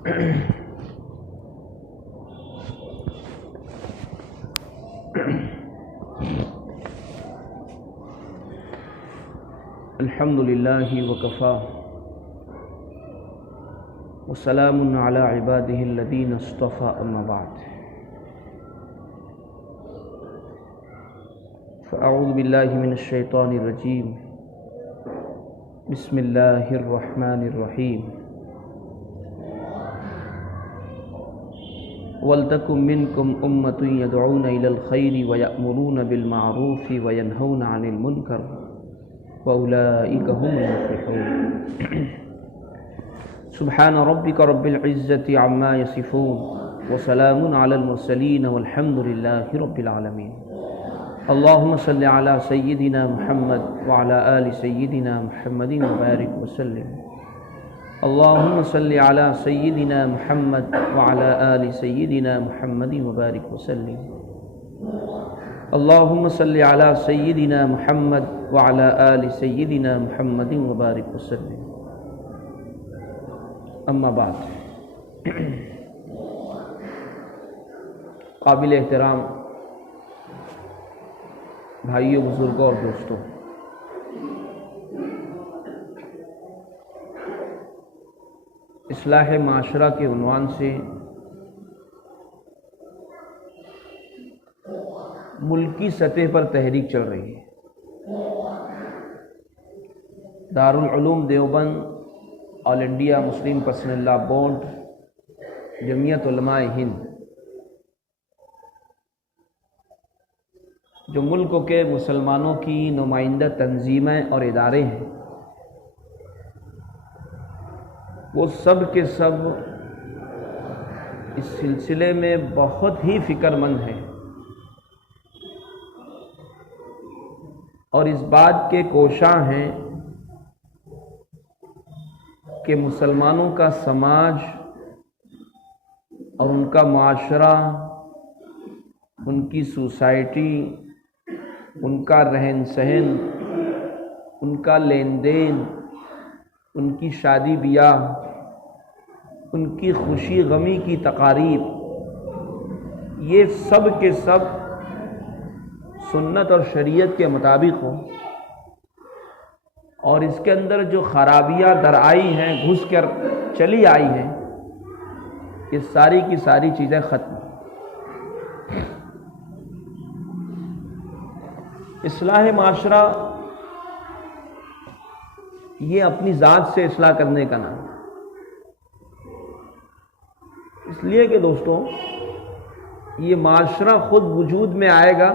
الحمد للہ وکفا وسلام علی عبادہ الذین اصطفى اما بعد فاعوذ باللہ من الشیطان الرجیم بسم اللہ الرحمن الرحیم وَلْتَكُن مِّنكُمْ أُمَّةٌ يَدْعُونَ إِلَى الْخَيْرِ وَيَأْمُرُونَ بِالْمَعْرُوفِ وَيَنْهَوْنَ عَنِ الْمُنكَرِ وَأُولَئِكَ هُمُ الْمُفْلِحُونَ سبحان ربك رب العزة عما يصفون وسلام على المرسلين والحمد لله رب العالمين اللهم صل على سيدنا محمد وعلى آل سيدنا محمد وبارك وسلم اللهم صل على سيدنا محمد وعلى آل سيدنا محمد وبارك وسلم اللهم صل على سيدنا محمد وعلى آل سيدنا محمد وبارك وسلم اما بعد قابل احترام بھائیوں، بزرگوں اور دوستوں، اصلاح معاشرہ کے عنوان سے ملکی سطح پر تحریک چل رہی ہے۔ دارالعلوم دیوبند، آل انڈیا مسلم پرسنل لا بورڈ، جمعیت علماء ہند، جو ملک کے مسلمانوں کی نمائندہ تنظیمیں اور ادارے ہیں، وہ سب کے سب اس سلسلے میں بہت ہی فکر مند ہیں اور اس بات کے کوشاں ہیں کہ مسلمانوں کا سماج اور ان کا معاشرہ، ان کی سوسائٹی، ان کا رہن سہن، ان کا لین دین، ان کی شادی بیاہ، ان کی خوشی غمی کی تقاریب، یہ سب کے سب سنت اور شریعت کے مطابق ہوں، اور اس کے اندر جو خرابیاں در آئی ہیں، گھس کر چلی آئی ہیں، یہ ساری کی ساری چیزیں ختم۔ اصلاح معاشرہ یہ اپنی ذات سے اصلاح کرنے کا نام ہے، اس لیے کہ دوستوں یہ معاشرہ خود وجود میں آئے گا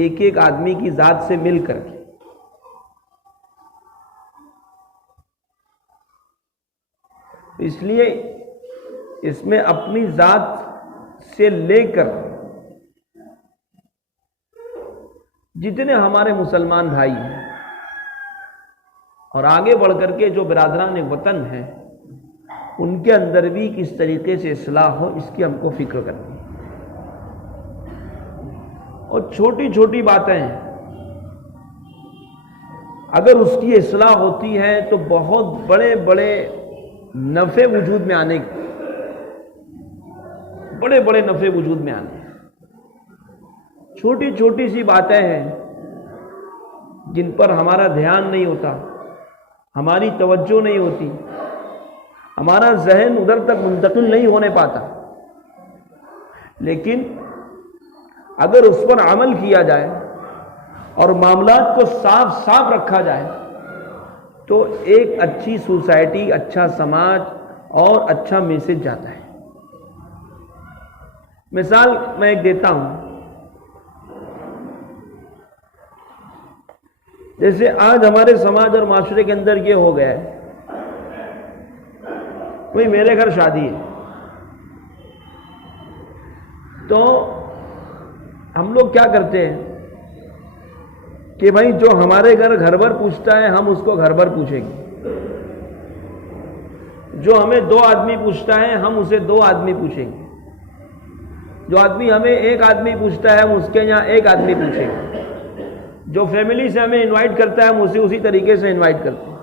ایک ایک آدمی کی ذات سے مل کر کے۔ اس لیے اس میں اپنی ذات سے لے کر جتنے ہمارے مسلمان بھائی ہیں اور آگے بڑھ کر کے جو برادران وطن ہیں، ان کے اندر بھی کس طریقے سے اصلاح ہو، اس کی ہم کو فکر کرنی ہے۔ اور چھوٹی چھوٹی باتیں ہیں، اگر اس کی اصلاح ہوتی ہے تو بہت بڑے بڑے نفع وجود میں آنے، بڑے بڑے نفع وجود میں آنے۔ چھوٹی چھوٹی سی باتیں ہیں جن پر ہمارا دھیان نہیں ہوتا، ہماری توجہ نہیں ہوتی، ہمارا ذہن ادھر تک منتقل نہیں ہونے پاتا، لیکن اگر اس پر عمل کیا جائے اور معاملات کو صاف صاف رکھا جائے تو ایک اچھی سوسائٹی، اچھا سماج اور اچھا میسج جاتا ہے۔ مثال میں ایک دیتا ہوں، جیسے آج ہمارے سماج اور معاشرے کے اندر یہ ہو گیا ہے، کوئی میرے گھر شادی ہے تو ہم لوگ کیا کرتے ہیں کہ بھائی جو ہمارے گھر گھر بھر پوچھتا ہے ہم اس کو گھر بھر پوچھیں گے، جو ہمیں 2 آدمی پوچھتا ہے ہم اسے 2 آدمی پوچھیں گے، جو آدمی ہمیں 1 آدمی پوچھتا ہے ہم اس کے یہاں 1 آدمی پوچھیں گے، جو فیملی سے ہمیں انوائٹ کرتا ہے ہم اسے اسی طریقے سے انوائٹ کرتے ہیں۔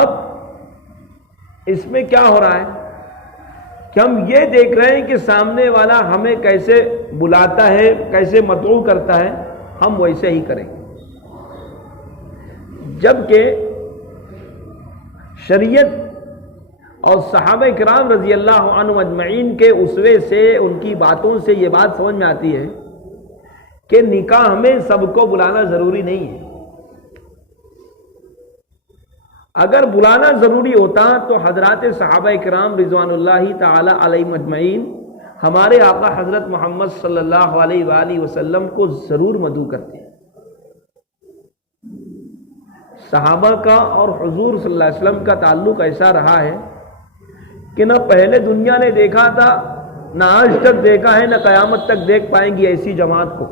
اب اس میں کیا ہو رہا ہے کہ ہم یہ دیکھ رہے ہیں کہ سامنے والا ہمیں کیسے بلاتا ہے، کیسے مدعو کرتا ہے، ہم ویسے ہی کریں، جبکہ شریعت اور صحابہ کرام رضی اللہ عنہ اجمعین کے اسوے سے، ان کی باتوں سے یہ بات سمجھ میں آتی ہے کہ نکاح میں سب کو بلانا ضروری نہیں ہے۔ اگر بلانا ضروری ہوتا تو حضرات صحابہ کرام رضوان اللہ تعالی علیہم اجمعین ہمارے آقا حضرت محمد صلی اللہ علیہ وآلہ وسلم کو ضرور مدعو کرتے ہیں۔ صحابہ کا اور حضور صلی اللہ علیہ وسلم کا تعلق ایسا رہا ہے کہ نہ پہلے دنیا نے دیکھا تھا، نہ آج تک دیکھا ہے، نہ قیامت تک دیکھ پائیں گی ایسی جماعت کو،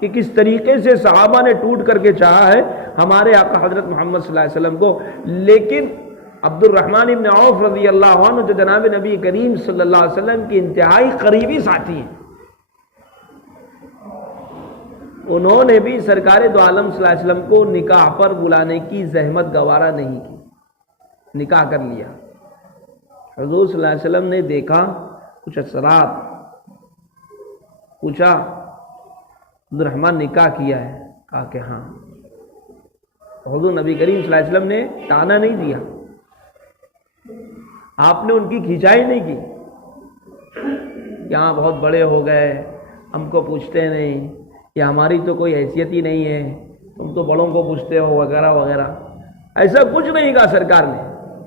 کہ کس طریقے سے صحابہ نے ٹوٹ کر کے چاہا ہے ہمارے آقا حضرت محمد صلی اللہ علیہ وسلم کو۔ لیکن عبد الرحمن ابن عوف رضی اللہ عنہ جو جناب نبی کریم صلی اللہ علیہ وسلم کی انتہائی قریبی ساتھی ہیں، انہوں نے بھی سرکار دو عالم صلی اللہ علیہ وسلم کو نکاح پر بلانے کی زحمت گوارا نہیں کی، نکاح کر لیا۔ حضور صلی اللہ علیہ وسلم نے دیکھا کچھ اثرات، پوچھا عبد الرحمن نکاح کیا ہے؟ کہا کہ ہاں۔ حضور نبی کریم صلی اللہ علیہ وسلم نے تانا نہیں دیا، آپ نے ان کی کھینچائی نہیں کی کہ ہاں بہت بڑے ہو گئے، ہم کو پوچھتے نہیں، یا ہماری تو کوئی حیثیت ہی نہیں ہے، تم تو بڑوں کو پوچھتے ہو، وغیرہ وغیرہ۔ ایسا کچھ نہیں کہا سرکار نے،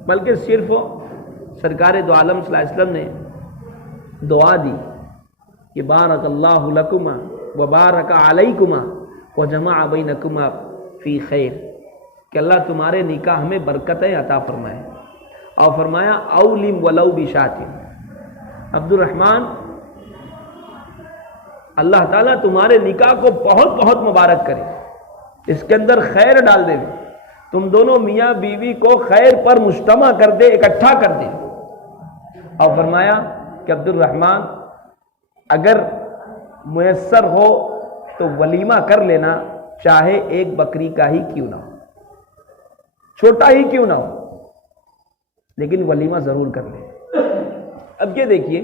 بلکہ صرف سرکار دو عالم صلی اللہ علیہ وسلم نے دعا دی کہ بارک اللہ لکما وبارک علیکما وجمع بینکما فی خیر، کہ اللہ تمہارے نکاح میں برکتیں عطا فرمائے، اور فرمایا اولم ولو بشات، عبد الرحمن اللہ تعالیٰ تمہارے نکاح کو بہت بہت مبارک کرے، اس کے اندر خیر ڈال دے، تم دونوں میاں بیوی کو خیر پر مجتمع کر دے، اکٹھا کر دے۔ اور فرمایا کہ عبد الرحمن اگر میسر ہو تو ولیمہ کر لینا، چاہے ایک بکری کا ہی کیوں نہ ہو، چھوٹا ہی کیوں نہ ہو، لیکن ولیمہ ضرور کر لے۔ اب یہ دیکھیے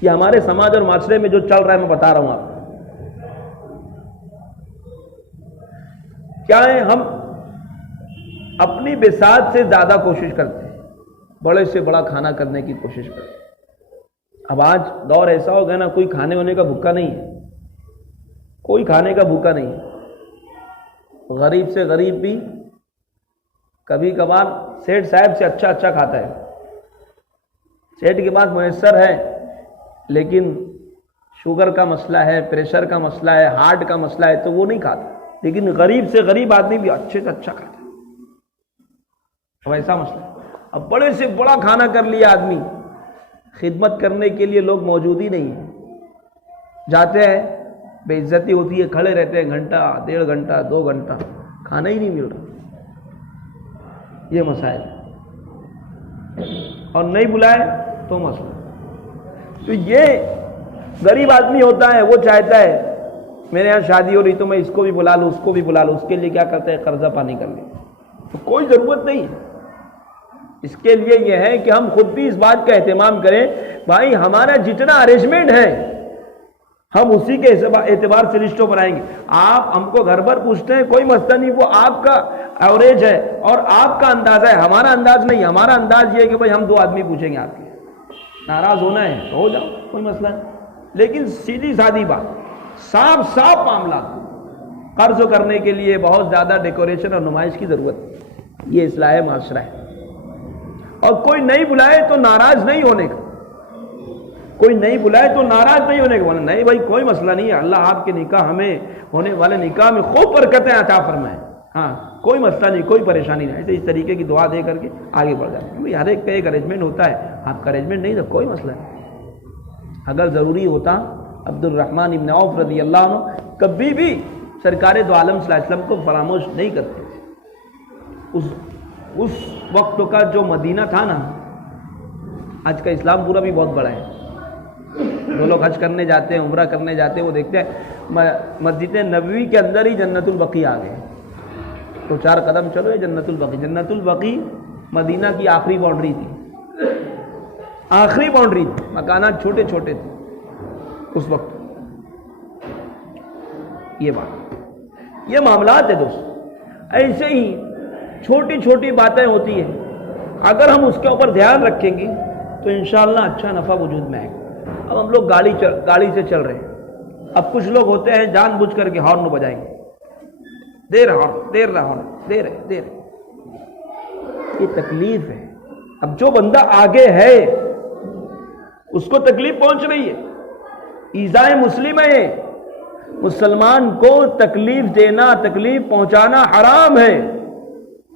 کہ ہمارے سماج اور معاشرے میں جو چل رہا ہے، میں بتا رہا ہوں آپ کو، کیا ہے، ہم اپنی بساط سے زیادہ کوشش کرتے ہیں، بڑے سے بڑا کھانا کرنے کی کوشش کرتے ہیں۔ اب آج دور ایسا ہو گیا نا، کوئی کھانے ہونے کا بھوکا نہیں ہے، کوئی کھانے کا بھوکا نہیں ہے۔ غریب سے غریب بھی کبھی کبھار سیٹھ صاحب سے اچھا کھاتا ہے، سیٹھ کے پاس میسر ہے لیکن شوگر کا مسئلہ ہے، پریشر کا مسئلہ ہے، ہارٹ کا مسئلہ ہے، تو وہ نہیں کھاتا، لیکن غریب سے غریب آدمی بھی اچھے سے اچھا کھاتا ہے۔ اب ایسا مسئلہ ہے، اب بڑے سے بڑا کھانا کر لیا آدمی، خدمت کرنے کے لیے لوگ موجود ہی نہیں ہیں، جاتے ہیں بے عزتی ہوتی ہے، کھڑے رہتے ہیں گھنٹہ، 1.5 گھنٹہ، 2 گھنٹہ، کھانا ہی نہیں مل رہا۔ یہ مسائل اور نہیں بلائے تو مسئلہ۔ تو یہ غریب آدمی ہوتا ہے، وہ چاہتا ہے میرے یہاں شادی ہو رہی تو میں اس کو بھی بلا لوں، اس کو بھی بلا لوں، اس کے لیے کیا کرتے ہیں، قرضہ پانی کر لیں۔ تو کوئی ضرورت نہیں ہے، اس کے لیے یہ ہے کہ ہم خود بھی اس بات کا اہتمام کریں، بھائی ہمارا جتنا ارینجمنٹ ہے ہم اسی کے اعتبار سے رشتوں پر آئیں گے۔ آپ ہم کو گھر پر پوچھتے ہیں، کوئی مسئلہ نہیں، وہ آپ کا ایوریج ہے اور آپ کا انداز ہے، ہمارا انداز نہیں۔ ہمارا انداز یہ ہے کہ بھائی ہم 2 آدمی پوچھیں گے، آپ کے ناراض ہونا ہے تو ہو جاؤ، کوئی مسئلہ نہیں، لیکن سیدھی سادی بات، صاف معاملات۔ قرض کرنے کے لیے بہت زیادہ ڈیکوریشن اور نمائش کی ضرورت ہے، یہ اصلاح معاشرہ ہے۔ اور کوئی نہیں بلائے تو ناراض نہیں ہونے کا، کوئی نہیں بلائے تو ناراض نہیں ہونے کا، نہیں بھائی کوئی مسئلہ نہیں ہے، اللہ آپ کے نکاح، ہمیں ہونے والے نکاح میں خوب برکتیں عطا فرمائے، ہاں کوئی مسئلہ نہیں، کوئی پریشانی نہیں۔ ایسے اس طریقے کی دعا دے کر کے آگے بڑھ جاتے ہیں۔ ہر ایک کا ایک ارینجمنٹ ہوتا ہے، آپ کا ارینجمنٹ نہیں تو کوئی مسئلہ نہیں۔ اگر ضروری ہوتا عبد الرحمن ابن عوف رضی اللہ عنہ کبھی بھی سرکار دو عالم صلی اللہ علیہ وسلم کو فراموش نہیں کرتے۔ اس وقت کا جو مدینہ تھا نا، آج کا اسلام پورا بھی بہت بڑا ہے، وہ لوگ حج کرنے جاتے ہیں، عمرہ کرنے جاتے ہیں، وہ دیکھتے ہیں مسجد نبوی کے اندر ہی جنت البقیع آ گئے، تو 4 قدم چلو یہ جنت البقیع. جنت البقیع مدینہ کی آخری باؤنڈری تھی، آخری باؤنڈری تھی، مکانات چھوٹے چھوٹے تھے اس وقت. یہ بات، یہ معاملات ہے دوست. ایسے ہی چھوٹی چھوٹی باتیں ہوتی ہیں، اگر ہم اس کے اوپر دھیان رکھیں گے تو انشاءاللہ اچھا نفع وجود میں آئے گا. اب ہم لوگ گاڑی سے چل رہے ہیں. اب کچھ لوگ ہوتے ہیں جان بوجھ کر کے ہارن بجائیں گے، دیر رہا. یہ تکلیف ہے. اب جو بندہ آگے ہے اس کو تکلیف پہنچ رہی ہے، ایذائے مسلم ہے. مسلمان کو تکلیف دینا، تکلیف پہنچانا حرام ہے.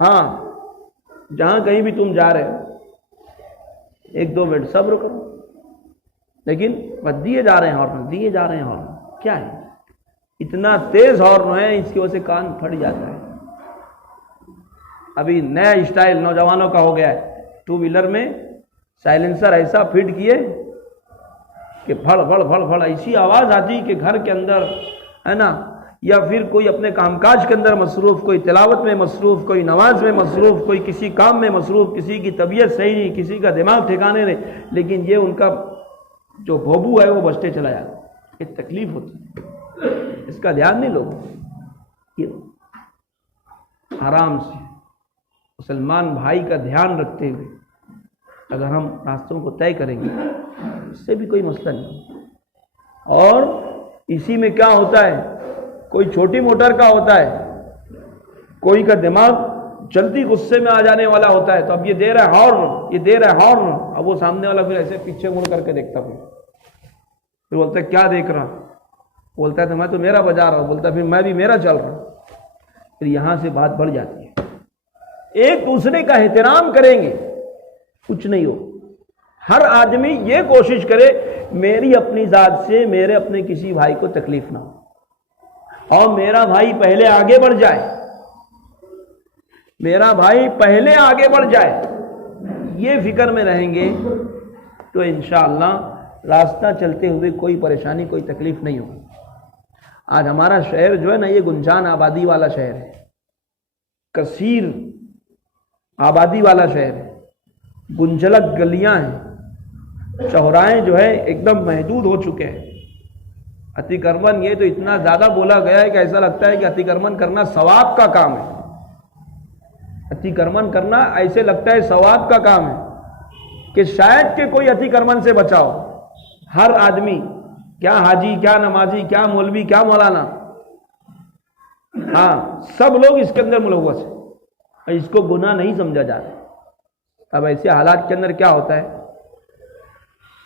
ہاں جہاں کہیں بھی تم جا رہے ہو 1-2 منٹ صبر کرو، لیکن بس دیے جا رہے ہیں ہارن. کیا ہے اتنا تیز ہارن ہے، اس کی وجہ سے کان پھٹ جاتا ہے. ابھی نیا اسٹائل نوجوانوں کا ہو گیا ہے، 2 ویلر میں سائلنسر ایسا فٹ کیے کہ پھڑ پھڑ ایسی آواز آتی کہ گھر کے اندر ہے نا، یا پھر کوئی اپنے کام کاج کے اندر مصروف، کوئی تلاوت میں مصروف، کوئی نماز میں مصروف، کوئی کسی کام میں مصروف، کسی کی طبیعت صحیح نہیں، کسی کا دماغ ٹھکانے نہیں، لیکن یہ ان کا جو بھوبو ہے وہ بجتے چلا جاتا. یہ تکلیف ہوتی ہے، اس کا دھیان نہیں لوگ. آرام سے مسلمان بھائی کا دھیان رکھتے ہوئے اگر ہم راستوں کو طے کریں گے اس سے بھی کوئی مسئلہ نہیں. اور اسی میں کیا ہوتا ہے، کوئی چھوٹی موٹر کا ہوتا ہے، کوئی کا دماغ جلدی غصے میں آ جانے والا ہوتا ہے، تو اب یہ دے رہا ہے ہارن، اب وہ سامنے والا پھر ایسے پیچھے مڑ کر کے دیکھتا، پھر بولتا ہے کیا دیکھ رہا، بولتا ہے تو میں تو میرا بجا رہا ہوں، بولتا ہے پھر میں بھی میرا چل رہا ہوں. پھر یہاں سے بات بڑھ جاتی ہے. ایک دوسرے کا احترام کریں گے کچھ نہیں ہو. ہر آدمی یہ کوشش کرے میری اپنی ذات سے میرے اپنے کسی بھائی کو تکلیف نہ ہو، اور میرا بھائی پہلے آگے بڑھ جائے، میرا بھائی پہلے آگے بڑھ جائے. یہ فکر میں رہیں گے تو انشاءاللہ راستہ چلتے ہوئے کوئی پریشانی، کوئی تکلیف نہیں ہوگی. آج ہمارا شہر جو ہے نا، یہ گنجان آبادی والا شہر ہے، کثیر آبادی والا شہر ہے. گنجلک گلیاں ہیں، چوراہے جو ہے ایک دم محدود ہو چکے ہیں. اتیکرمن یہ تو اتنا زیادہ بولا گیا ہے کہ ایسا لگتا ہے کہ اتیکرمن کرنا ثواب کا کام ہے. اتیکرمن کرنا ایسے لگتا ہے ثواب کا کام ہے کہ شاید کہ کوئی اتیکرمن سے بچاؤ. ہر آدمی، کیا حاجی، کیا نمازی، کیا مولوی، کیا مولانا، ہاں سب لوگ اس کے اندر ملوث ہیں، اس کو گناہ نہیں سمجھا جاتا. اب ایسے حالات کے اندر کیا ہوتا ہے،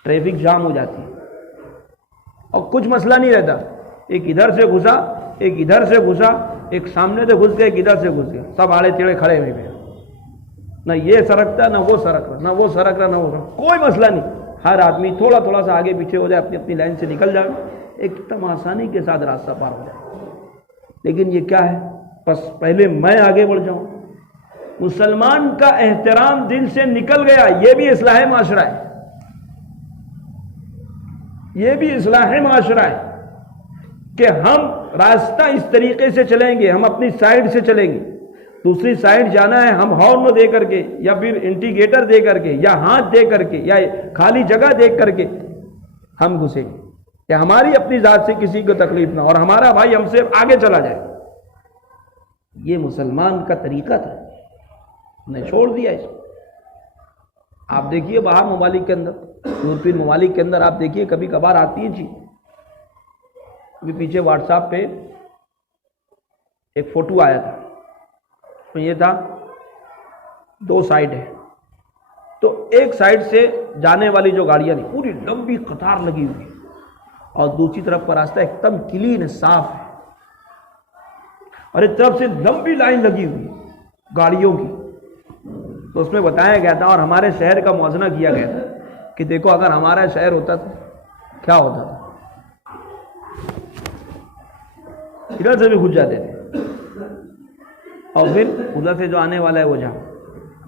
ٹریفک جام ہو جاتی ہے اور کچھ مسئلہ نہیں رہتا. ایک ادھر سے گھسا، ایک ادھر سے گھسا، ایک سامنے سے گھس گیا، ایک ادھر سے گھس گیا، سب آڑے تیڑے کھڑے ہوئے ہیں، نہ یہ سرکتا نہ وہ سرک رہا، نہ وہ سرک رہا نہ وہ سرک، کوئی مسئلہ نہیں. ہر آدمی تھوڑا تھوڑا سا آگے پیچھے ہو جائے، اپنی اپنی لائن سے نکل جائے، ایک دم آسانی کے ساتھ راستہ پار ہو جائے. لیکن یہ کیا ہے، بس پہلے میں آگے بڑھ جاؤں. مسلمان کا احترام دل سے نکل گیا. یہ بھی اصلاح معاشرہ ہے، یہ بھی اصلاح معاشرہ ہے کہ ہم راستہ اس طریقے سے چلیں گے، ہم اپنی سائیڈ سے چلیں گے. دوسری سائیڈ جانا ہے، ہم ہارن دے کر کے یا پھر انڈیکیٹر دے کر کے یا ہاتھ دے کر کے یا خالی جگہ دیکھ کر کے ہم گھسیں گے کہ ہماری اپنی ذات سے کسی کو تکلیف نہ اور ہمارا بھائی ہم سے آگے چلا جائے. یہ مسلمان کا طریقہ تھا، نے چھوڑ دیا اس کو. آپ دیکھیے باہر ممالک کے اندر، یورپین ممالک کے اندر آپ دیکھیے کبھی کبھار آتی ہے چیز. ابھی پیچھے واٹس ایپ پہ ایک فوٹو آیا تھا، تو یہ تھا 2 سائیڈ ہے، تو ایک سائیڈ سے جانے والی جو گاڑیاں نہیں، پوری لمبی قطار لگی ہوئی، اور دوسری طرف کا راستہ ایک دم کلین ہے، صاف ہے، اور ایک طرف سے لمبی لائن لگی ہوئی گاڑیوں کی. تو اس میں بتایا گیا تھا اور ہمارے شہر کا موازنہ کیا گیا تھا کہ دیکھو اگر ہمارا شہر ہوتا تو کیا ہوتا تھا. ادھر سے بھی گھس جاتے تھے اور پھر ادھر سے جو آنے والا ہے وہ جہاں.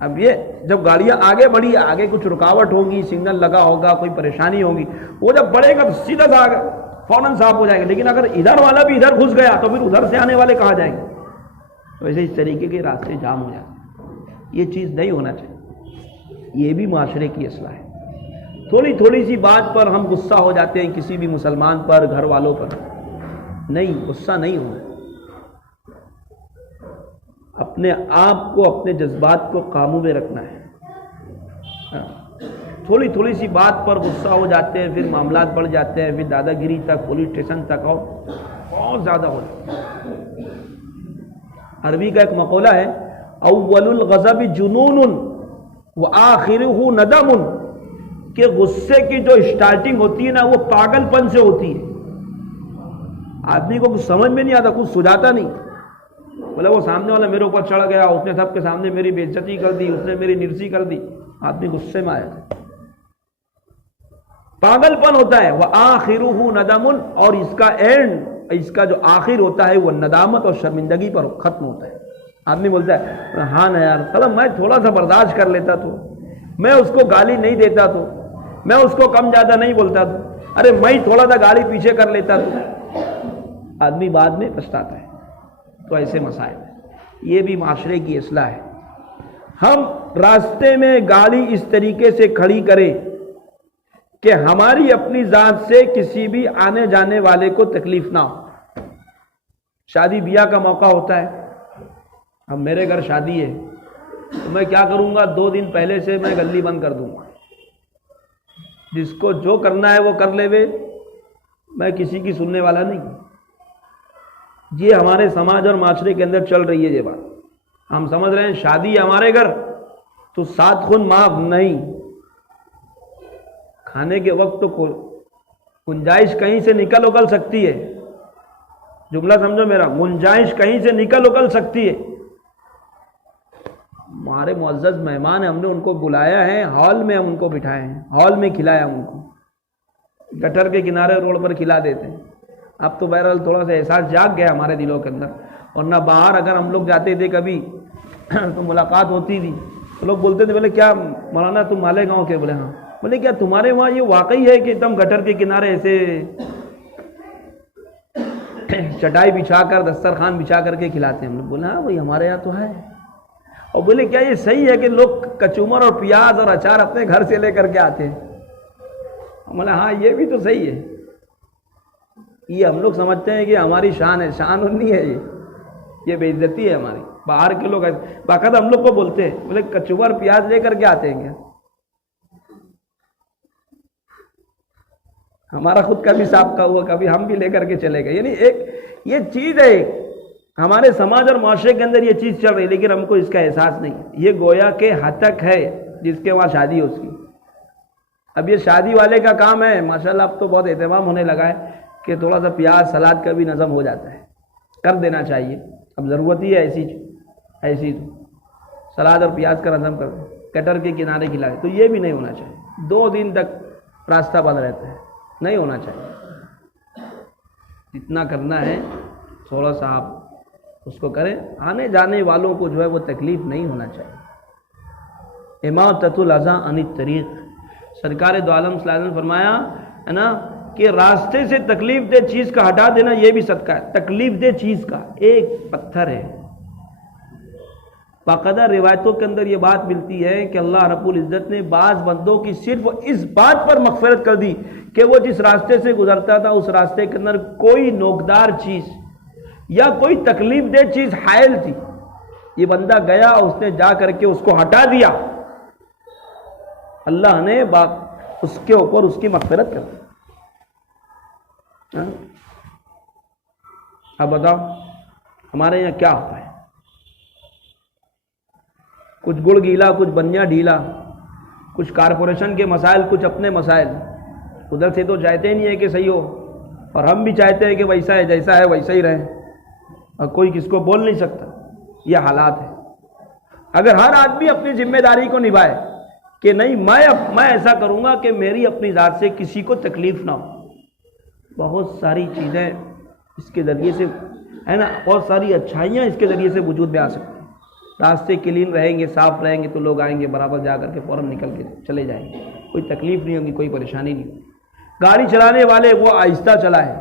اب یہ جب گاڑیاں آگے بڑھی، آگے کچھ رکاوٹ ہوگی، سگنل لگا ہوگا، کوئی پریشانی ہوگی، وہ جب بڑھے گا تو سیدھا سا فوراً صاف ہو جائے گا. لیکن اگر ادھر والا بھی ادھر گھس گیا تو پھر ادھر سے آنے والے کہاں جائیں گے؟ تو ایسے اس طریقے کے راستے جام ہو جاتے ہیں. یہ چیز نہیں ہونا چاہیے. یہ بھی معاشرے کی اصلاح ہے. تھوڑی سی بات پر ہم غصہ ہو جاتے ہیں کسی بھی مسلمان پر، گھر والوں پر. نہیں، غصہ نہیں ہونا. اپنے آپ کو، اپنے جذبات کو قابو میں رکھنا ہے. تھوڑی سی بات پر غصہ ہو جاتے ہیں، پھر معاملات بڑھ جاتے ہیں، پھر دادا گیری تک، پولیس اسٹیشن تک اور بہت زیادہ ہو جاتا ہے. عربی کا ایک مقولہ ہے، اول الغضب جنون وآخرہ ندم، کہ غصے کی جو اسٹارٹنگ ہوتی ہے نا وہ پاگل پن سے ہوتی ہے. آدمی کو کچھ سمجھ میں نہیں آتا، کچھ سجاتا نہیں. بولے وہ سامنے والا میرے اوپر چڑھ گیا، اس نے سب کے سامنے میری بے عزتی کر دی، اس نے میری نرسی کر دی. آدمی غصے میں آیا، پاگل پن ہوتا ہے. وآخرہ ندم، اور اس کا اینڈ، اس کا جو آخر ہوتا ہے وہ ندامت اور شرمندگی پر ختم ہوتا ہے. آدمی بولتا ہے ہاں نا یار، چلو میں تھوڑا سا برداشت کر لیتا تو، میں اس کو گالی نہیں دیتا تو، میں اس کو کم زیادہ نہیں بولتا تو، ارے میں تھوڑا سا گالی پیچھے کر لیتا تو. آدمی بعد میں پچھتاتا ہے. تو ایسے مسائل ہیں. یہ بھی معاشرے کی اصلاح ہے. ہم راستے میں گاڑی اس طریقے سے کھڑی کریں کہ ہماری اپنی ذات سے کسی بھی آنے جانے والے کو تکلیف نہ ہو. شادی بیاہ کا موقع ہوتا ہے، اب میرے گھر شادی ہے تو میں کیا کروں گا، 2 دن پہلے سے میں گلی بند کر دوں گا. جس کو جو کرنا ہے وہ کر لے وے، میں کسی کی سننے والا نہیں. یہ ہمارے سماج اور معاشرے کے اندر چل رہی ہے یہ بات. ہم سمجھ رہے ہیں شادی ہے ہمارے گھر تو 7 خون معاف نہیں. کھانے کے وقت تو گنجائش کہیں سے نکل اکل سکتی ہے. جملہ سمجھو میرا، گنجائش کہیں سے نکل اکل سکتی ہے. ہمارے معزز مہمان ہیں، ہم نے ان کو بلایا ہے، ہال میں ہم ان کو بٹھائے ہیں، ہال میں کھلایا ہم ان کو. گٹر کے کنارے روڈ پر کھلا دیتے ہیں. اب تو بہرحال تھوڑا سا احساس جاگ گیا ہمارے دلوں کے اندر. ورنہ باہر اگر ہم لوگ جاتے تھے کبھی تو ملاقات ہوتی تھی تو لوگ بولتے تھے، بولے کیا مولانا تم مالے گاؤں کے؟ بولے ہاں. بولے کیا تمہارے وہاں یہ واقعی ہے کہ ایک دم گٹر کے کنارے ایسے چٹائی بچھا کر، دسترخوان بچھا کر کے کھلاتے ہیں؟ ہم لوگ بولے ہاں وہی ہمارے یہاں تو ہے. اور بولے کیا یہ صحیح ہے کہ لوگ کچومر اور پیاز اور اچار اپنے گھر سے لے کر کے آتے ہیں؟ بولے ہاں یہ بھی تو صحیح ہے. یہ ہم لوگ سمجھتے ہیں کہ ہماری شان ہے، شان نہیں ہے، یہ بے عزتی ہے ہماری. باہر کے لوگ باقاعدہ ہم لوگ کو بولتے ہیں، بولے کچومر پیاز لے کر کے آتے ہیں کیا؟ ہمارا خود کا بھی سابقہ ہوا، کبھی ہم بھی لے کر کے چلے گئے. یعنی ایک یہ چیز ہے ہمارے سماج اور معاشرے کے اندر، یہ چیز چل رہی، لیکن ہم کو اس کا احساس نہیں. یہ گویا کہ ہتک ہے جس کے وہاں شادی ہے اس کی. اب یہ شادی والے کا کام ہے. ماشاءاللہ اب تو بہت اہتمام ہونے لگا ہے کہ تھوڑا سا پیاز سلاد کا بھی نظم ہو جاتا ہے، کر دینا چاہیے. اب ضرورت ہی ہے ایسی سلاد اور پیاز کا نظم کر کٹر کے کنارے کھلائے. تو یہ بھی نہیں ہونا چاہیے. 2 دن تک راستہ بند رہتا ہے، نہیں ہونا چاہیے. جتنا کرنا ہے تھوڑا سا آپ اس کو کریں. آنے جانے والوں کو جو ہے وہ تکلیف نہیں ہونا چاہیے. اماطۃ الاذی عن الطریق، سرکار دو عالم صلی اللہ علیہ وسلم فرمایا ہے نا کہ راستے سے تکلیف دہ چیز کا ہٹا دینا یہ بھی صدقہ ہے. تکلیف دہ چیز کا ایک پتھر ہے. باقاعدہ روایتوں کے اندر یہ بات ملتی ہے کہ اللہ رب العزت نے بعض بندوں کی صرف اس بات پر مغفرت کر دی کہ وہ جس راستے سے گزرتا تھا اس راستے کے اندر کوئی نوکدار چیز یا کوئی تکلیف دہ چیز حائل تھی. یہ بندہ گیا، اس نے جا کر کے اس کو ہٹا دیا، اللہ نے اس کے اوپر اس کی مغفرت کر دی. اب بتاؤ ہمارے یہاں کیا ہوتا ہے؟ کچھ گڑ گیلا، کچھ بنیا ڈھیلا، کچھ کارپوریشن کے مسائل، کچھ اپنے مسائل. ادھر سے تو چاہتے ہی نہیں ہے کہ صحیح ہو، اور ہم بھی چاہتے ہیں کہ ویسا ہے جیسا ہے ویسا ہی رہے، اور کوئی کس کو بول نہیں سکتا. یہ حالات ہے. اگر ہر آدمی اپنی ذمہ داری کو نبھائے کہ نہیں میں ایسا کروں گا کہ میری اپنی ذات سے کسی کو تکلیف نہ ہو، بہت ساری چیزیں اس کے ذریعے سے ہے نا، بہت ساری اچھائیاں اس کے ذریعے سے وجود میں آ سکتی ہیں. راستے کلین رہیں گے، صاف رہیں گے تو لوگ آئیں گے برابر، جا کر کے فوراً نکل کے چلے جائیں گے، کوئی تکلیف نہیں ہوگی، کوئی پریشانی نہیں ہوگی. گاڑی چلانے والے وہ آہستہ چلائیں،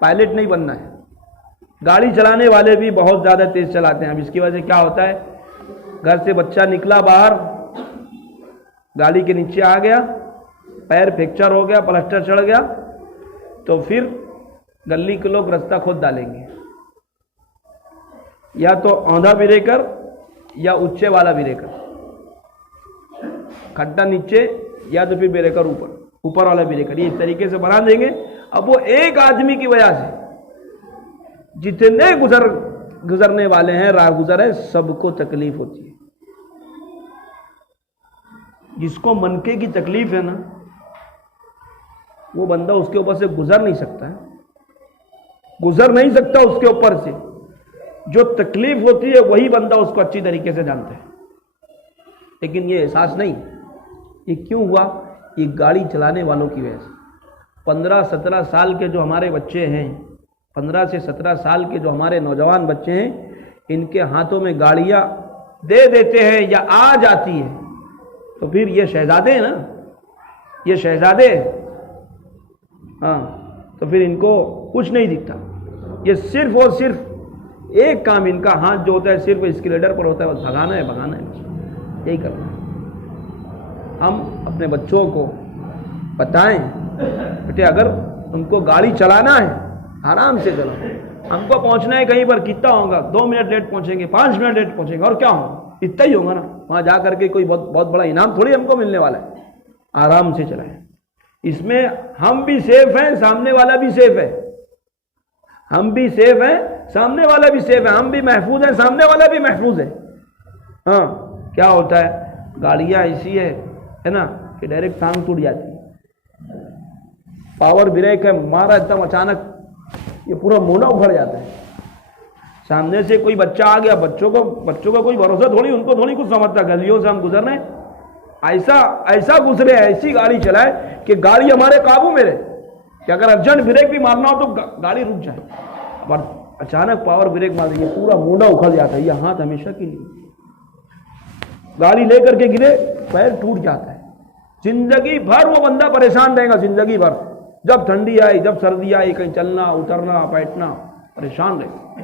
پائلٹ نہیں بننا ہے. گاڑی چلانے والے بھی بہت زیادہ تیز چلاتے ہیں. اب اس کی وجہ سے کیا ہوتا ہے, گھر سے بچہ نکلا باہر, گاڑی کے نیچے آ گیا, پیر فریکچر ہو گیا, پلسٹر چڑھ گیا, تو پھر گلی کے لوگ راستہ خود ڈالیں گے, یا تو اوندھا بریکر یا اونچے والا بریکر, کھڈا نیچے یا تو پھر بریکر اوپر والا بریکر, یہ اس طریقے سے بنا دیں گے. اب وہ ایک آدمی کی وجہ سے جتنے گزرنے والے ہیں, راہ گزر ہے, سب کو تکلیف ہوتی ہے. جس کو منکے کی تکلیف ہے نا, وہ بندہ اس کے اوپر سے گزر نہیں سکتا ہے, گزر نہیں سکتا اس کے اوپر سے. جو تکلیف ہوتی ہے وہی بندہ اس کو اچھی طریقے سے جانتا ہے, لیکن یہ احساس نہیں. یہ کیوں ہوا؟ یہ گاڑی چلانے والوں کی وجہ سے. 15-17 سال کے جو ہمارے بچے ہیں, 15 سے 17 سال کے جو ہمارے نوجوان بچے ہیں, ان کے ہاتھوں میں گاڑیاں دے دیتے ہیں یا آ جاتی ہے, تو پھر یہ شہزادے ہیں نا, یہ شہزادے ہیں. ہاں, تو پھر ان کو کچھ نہیں دکھتا. یہ صرف اور صرف ایک کام ان کا ہاتھ جو ہوتا ہے صرف اسکیلیٹر پر ہوتا ہے, بس بھگانا ہے, یہی کرنا ہے. ہم اپنے بچوں کو بتائیں, بیٹے اگر ان کو گاڑی چلانا ہے آرام سے چلاؤ. ہم کو پہنچنا ہے کہیں پر, کتنا ہوگا, 2 منٹ لیٹ پہنچیں گے, 5 منٹ لیٹ پہنچیں گے, اور کیا ہوگا, اتنا ہی ہوگا نا. وہاں جا کر کے کوئی بہت بڑا انعام تھوڑی ہم کو ملنے والا ہے. آرام سے چلائیں. اس میں ہم بھی سیف ہیں, سامنے والا بھی سیف ہے. ہم بھی سیف ہیں, سامنے والا بھی سیف ہے. ہم بھی محفوظ ہیں, سامنے والا بھی محفوظ ہے. ہاں, کیا ہوتا ہے, گاڑیاں ایسی ہے نا کہ ڈائریکٹ ٹانگ ٹوٹ جاتی ہے. پاور بریک ہے, مارا ایک دم اچانک, یہ پورا مونا اکھڑ جاتا ہے. سامنے سے کوئی بچہ آ گیا, بچوں کا کوئی بھروسہ تھوڑی, ان کو تھوڑی کچھ سمجھتا. گلیوں سے ہم گزر رہے ہیں, ایسا گزرے, ایسی گاڑی چلائے کہ گاڑی ہمارے قابو میں رہے, کہ اگر ارجنٹ بریک بھی مارنا ہو تو گاڑی رک جائے. اور اچانک پاور بریک مار دیں, پورا مونا اکھڑ جاتا ہے. یہ ہاتھ ہمیشہ کے لیے, گاڑی لے کر کے گرے, پیر ٹوٹ جاتا ہے. زندگی بھر وہ بندہ پریشان رہے گا, زندگی بھر. جب ٹھنڈی آئی, جب سردی آئی, کہیں چلنا اترنا بیٹھنا, پریشان رہے گا.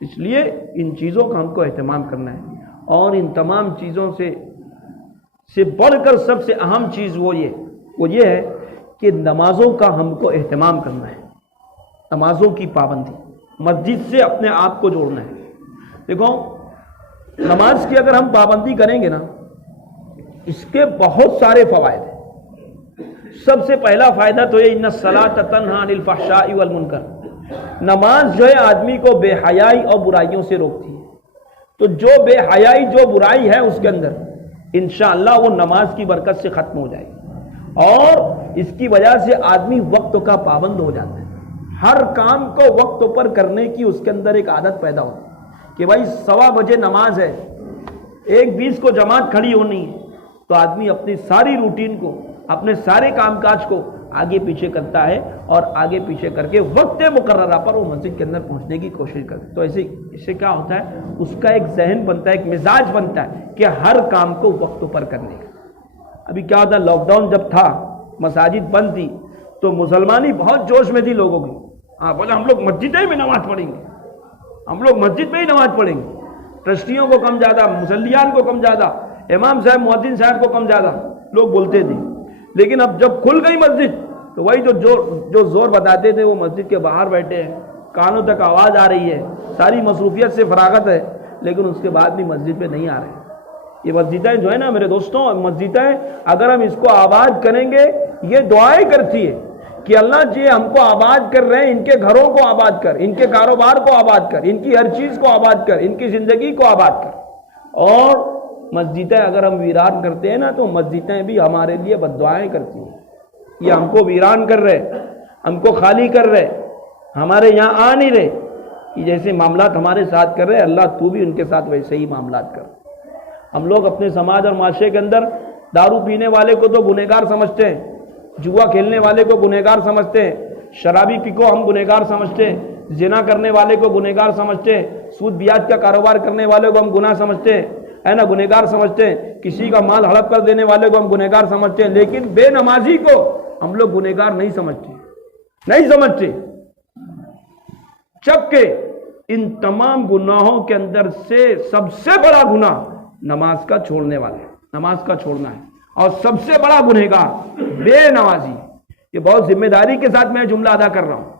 اس لیے ان چیزوں کا ہم کو اہتمام کرنا ہے. اور ان تمام چیزوں سے بڑھ کر سب سے اہم چیز وہ یہ ہے کہ نمازوں کا ہم کو اہتمام کرنا ہے. نمازوں کی پابندی, مسجد سے اپنے آپ کو جوڑنا ہے. دیکھو, نماز کی اگر ہم پابندی کریں گے نا, اس کے بہت سارے فوائد ہیں. سب سے پہلا فائدہ تو یہ, ان الصلاۃ تنہی عن الفحشاء والمنکر. نماز جو ہے آدمی کو بے حیائی اور برائیوں سے روکتی ہے. تو جو بے حیائی, جو برائی ہے اس کے اندر, انشاءاللہ وہ نماز کی برکت سے ختم ہو جائے گی. اور اس کی وجہ سے آدمی وقت کا پابند ہو جاتا ہے. ہر کام کو وقت پر کرنے کی اس کے اندر ایک عادت پیدا ہوتی ہے کہ بھائی 1:15 بجے نماز ہے, 1:20 کو جماعت کھڑی ہونی ہے, تو آدمی اپنی ساری روٹین کو, اپنے سارے کام کاج کو آگے پیچھے کرتا ہے, اور آگے پیچھے کر کے وقت مقررہ پر وہ مسجد کے اندر پہنچنے کی کوشش کرتا ہے. تو اس سے کیا ہوتا ہے, اس کا ایک ذہن بنتا ہے, ایک مزاج بنتا ہے کہ ہر کام کو وقت پر کرنے کا. ابھی کیا ہوتا ہے, لاک ڈاؤن جب تھا, مساجد بند تھی, تو مسلمانی بہت جوش میں تھی لوگوں کی. بولے ہم لوگ مسجد میں نماز پڑھیں گے, ہم لوگ مسجد میں ہی نماز پڑھیں گے. ٹرسٹیوں کو کم زیادہ, مسلیان کو کم زیادہ, امام صاحب مؤذن صاحب کو کم زیادہ لوگ بولتے تھے. لیکن اب جب کھل گئی مسجد, تو وہی جو زور بتاتے تھے وہ مسجد کے باہر بیٹھے ہیں, کانوں تک آواز آ رہی ہے, ساری مصروفیت سے فراغت ہے, لیکن اس کے بعد بھی مسجد پہ نہیں آ رہے. یہ مسجدیں جو ہے نا میرے دوستوں, مسجدیں اگر ہم اس کو آباد کریں گے, یہ دعائیں کرتی ہے کہ اللہ جی ہم کو آباد کر رہے ہیں, ان کے گھروں کو آباد کر, ان کے کاروبار کو آباد کر, ان کی ہر چیز کو آباد کر, ان کی زندگی کو آباد کر. اور مسجدیں اگر ہم ویران کرتے ہیں نا, تو مسجدیں بھی ہمارے لیے بد دعائیں کرتی ہیں. یہ ہم کو ویران کر رہے, ہم کو خالی کر رہے, ہمارے یہاں آ نہیں رہے. یہ جیسے معاملات ہمارے ساتھ کر رہے, اللہ تو بھی ان کے ساتھ ویسے ہی معاملات کر. ہم لوگ اپنے سماج اور معاشرے کے اندر دارو پینے والے کو تو گنہگار سمجھتے ہیں, جوا کھیلنے والے کو گنہگار سمجھتے ہیں, شرابی کو ہم گنہگار سمجھتے ہیں, زنا کرنے والے کو گنہگار سمجھتے ہیں, سود بیاج کا کاروبار کرنے والے کو ہم گناہ سمجھتے ہیں, ہے نا, گنہگار سمجھتے ہیں, کسی کا مال ہڑپ کر دینے والے کو ہم گنہگار سمجھتے ہیں. لیکن بے نمازی کو ہم لوگ گنہگار نہیں سمجھتے. جبکہ ان تمام گناہوں کے اندر سے سب سے بڑا گناہ نماز کا چھوڑنے والے، نماز کا چھوڑنا ہے، اور سب سے بڑا گنہگار بے نمازی۔ یہ بہت ذمہ داری کے ساتھ میں جملہ ادا کر رہا ہوں۔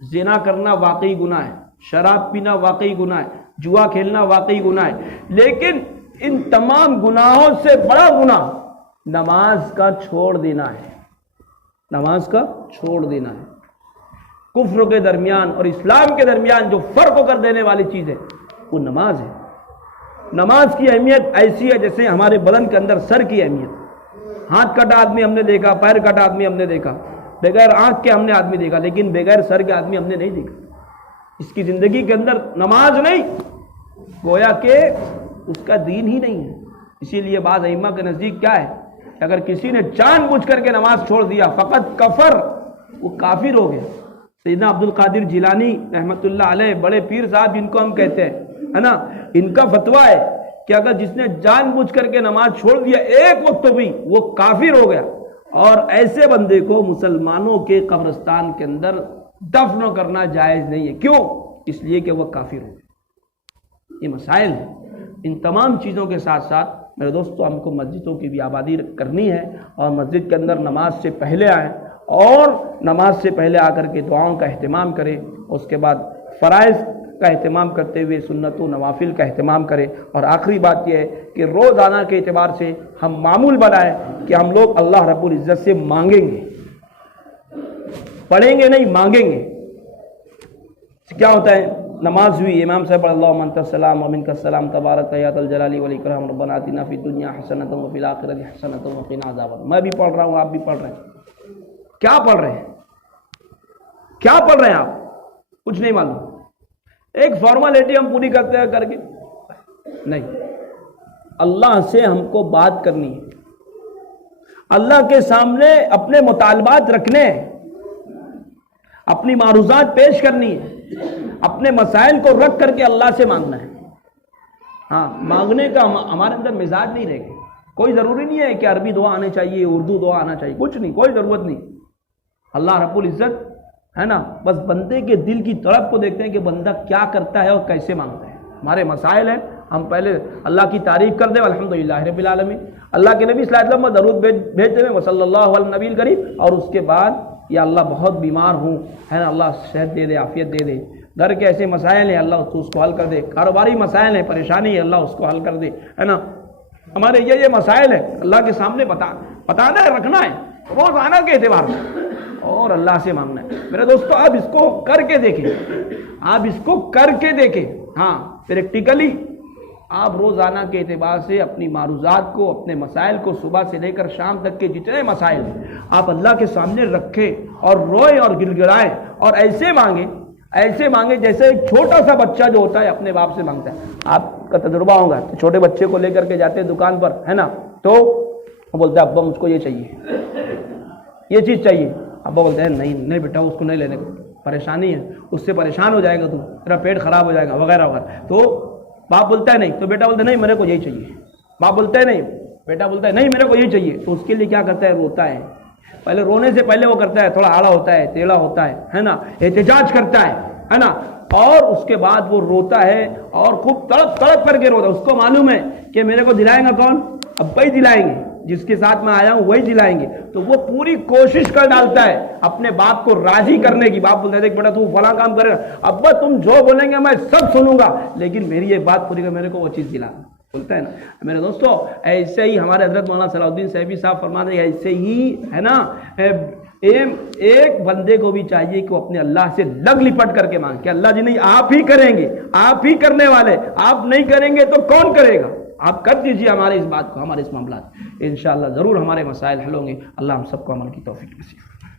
زنا کرنا واقعی گناہ ہے، شراب پینا واقعی گناہ ہے، جوا کھیلنا واقعی گناہ ہے، لیکن ان تمام گناہوں سے بڑا گناہ نماز کا چھوڑ دینا ہے، نماز کا چھوڑ دینا ہے۔ کفر کے درمیان اور اسلام کے درمیان جو فرق کر دینے والی چیز ہے وہ نماز ہے۔ نماز کی اہمیت ایسی ہے جیسے ہمارے بدن کے اندر سر کی اہمیت۔ ہاتھ کٹا آدمی ہم نے دیکھا، پیر کٹا آدمی ہم نے دیکھا، بغیر آنکھ کے ہم نے آدمی دیکھا، لیکن بغیر سر کے آدمی ہم نے نہیں دیکھا۔ اس کی زندگی کے اندر نماز نہیں، گویا کہ اس کا دین ہی نہیں ہے۔ اسی لیے بعض ائمہ کے نزدیک کیا ہے کہ اگر کسی نے جان بوجھ کر کے نماز چھوڑ دیا فقط کفر، وہ کافر ہو گیا۔ سیدنا عبد القادر جیلانی رحمۃ اللہ علیہ، بڑے پیر صاحب جن کو ہم کہتے ہیں، ہے نا، ان کا فتویٰ ہے کہ اگر جس نے جان بوجھ کر کے نماز چھوڑ دیا ایک وقت بھی، وہ کافر ہو گیا، اور ایسے بندے کو مسلمانوں کے قبرستان کے اندر دفن کرنا جائز نہیں ہے۔ کیوں؟ اس لیے کہ وہ کافر ہو گیا۔ یہ مسائل ہیں۔ ان تمام چیزوں کے ساتھ ساتھ میرے دوستو ہم کو مسجدوں کی بھی آبادی کرنی ہے، اور مسجد کے اندر نماز سے پہلے آئیں، اور نماز سے پہلے آ کر کے دعاؤں کا اہتمام کریں، اس کے بعد فرائض کا اہتمام کرتے ہوئے سنت و نوافل کا اہتمام کریں، اور آخری بات یہ ہے کہ روزانہ کے اعتبار سے ہم معمول بنائیں کہ ہم لوگ اللہ رب العزت سے مانگیں گے، پڑھیں گے نہیں، مانگیں گے۔ کیا ہوتا ہے؟ نماز ہوئی، امام صاحب اللہم انت السلام ومنک السلام تبارک یا ذا الجلال والاکرام ربنا آتنا فی الدنیا حسنۃ وفی الآخرۃ حسنۃ وقنا عذاب النار۔ میں بھی پڑھ رہا ہوں، آپ بھی پڑھ رہے ہیں۔ کیا پڑھ رہے ہیں؟ کیا پڑھ رہے ہیں آپ؟ کچھ نہیں معلوم۔ ایک فارمیلٹی ہم پوری کرتے ہیں کر کے نہیں، اللہ سے ہم کو بات کرنی ہے، اللہ کے سامنے اپنے مطالبات رکھنے ہیں، اپنی معروضات پیش کرنی ہے، اپنے مسائل کو رکھ کر کے اللہ سے مانگنا ہے۔ ہاں، مانگنے کا ہمارے اندر مزاج نہیں رہے گا۔ کوئی ضروری نہیں ہے کہ عربی دعا آنے چاہیے، اردو دعا آنا چاہیے، کچھ نہیں، کوئی ضرورت نہیں۔ اللہ رب العزت ہے نا، بس بندے کے دل کی تڑپ کو دیکھتے ہیں کہ بندہ کیا کرتا ہے اور کیسے مانگتا ہے۔ ہمارے مسائل ہیں، ہم پہلے اللہ کی تعریف کر دیں الحمدللہ رب العالمین، اللہ کے نبی صلی اللہ علیہ وسلم درود بھیجتے ہیں صلی اللہ علیہ نبی الکریم، اور اس کے بعد یا اللہ بہت بیمار ہوں، ہے نا، اللہ صحت دے دے، عافیت دے دے، گھر کے ایسے مسائل ہیں اللہ اس کو حل کر دے، کاروباری مسائل ہیں، پریشانی ہے اللہ اس کو حل کر دے، ہے نا، ہمارے یہ مسائل ہیں اللہ کے سامنے بتانا ہے، رکھنا ہے روزانہ کے اعتبار سے، اور اللہ سے مانگنا ہے۔ میرے دوستو آپ اس کو کر کے دیکھیں، آپ اس کو کر کے دیکھیں، ہاں پریکٹیکلی آپ روزانہ کے اعتبار سے اپنی معروضات کو، اپنے مسائل کو صبح سے لے کر شام تک کے جتنے مسائل ہیں آپ اللہ کے سامنے رکھیں، اور روئیں اور گڑ گڑائیں، اور ایسے مانگیں جیسے ایک چھوٹا سا بچہ جو ہوتا ہے اپنے باپ سے مانگتا ہے۔ آپ کا تجربہ ہوگا، تو چھوٹے بچے کو لے کر کے جاتے ہیں دکان پر، ہے نا، تو وہ بولتا ہے ابا مجھ کو یہ چاہیے، یہ چیز چاہیے، ابا بولتے ہیں نہیں بیٹا اس کو نہیں لینے کو، پریشانی ہے، اس سے پریشان ہو جائے گا، تیرا پیٹ خراب ہو جائے گا وغیرہ وغیرہ۔ تو باپ بولتا ہے نہیں، تو بیٹا بولتا ہے نہیں میرے کو یہی چاہیے، باپ بولتا ہے نہیں، بیٹا بولتا ہے نہیں میرے کو یہی چاہیے، تو اس کے لیے کیا کرتا ہے؟ روتا ہے۔ پہلے رونے سے پہلے وہ کرتا ہے، تھوڑا آڑا ہوتا ہے، ٹیڑھا ہوتا ہے نا، احتجاج کرتا ہے نا، اور اس کے بعد وہ روتا ہے اور خوب تڑپ کر کے روتا ہے۔ اس کو معلوم ہے کہ میرے کو دلائیں گا کون؟ ابا ہی دلائیں گے، جس کے ساتھ میں آیا ہوں وہی دلائیں گے۔ تو وہ پوری کوشش کر ڈالتا ہے اپنے باپ کو راضی کرنے کی۔ باپ بولتا ہے دیکھ بیٹا تو فلاں کام کرے گا، ابا تم جو بولیں گے میں سب سنوں گا، لیکن میری یہ بات پوری کر، میرے کو وہ چیز دلا، بولتا ہے نا۔ میرے دوستو ایسے ہی ہمارے حضرت مولانا صلاح الدین صاحبی صاحب فرماتے ہیں، ایسے ہی ہے نا، ایک بندے کو بھی چاہیے کہ وہ اپنے اللہ سے لگ لپٹ کر کے مانگے کہ اللہ جی نہیں آپ ہی کریں گے، آپ ہی کرنے والے، آپ نہیں کریں گے تو کون کرے گا؟ آپ کر دیجئے ہمارے اس بات کو، ہمارے اس معاملات، انشاءاللہ ضرور ہمارے مسائل حل ہوں گے۔ اللہ ہم سب کو عمل کی توفیق نصیب فرمائے۔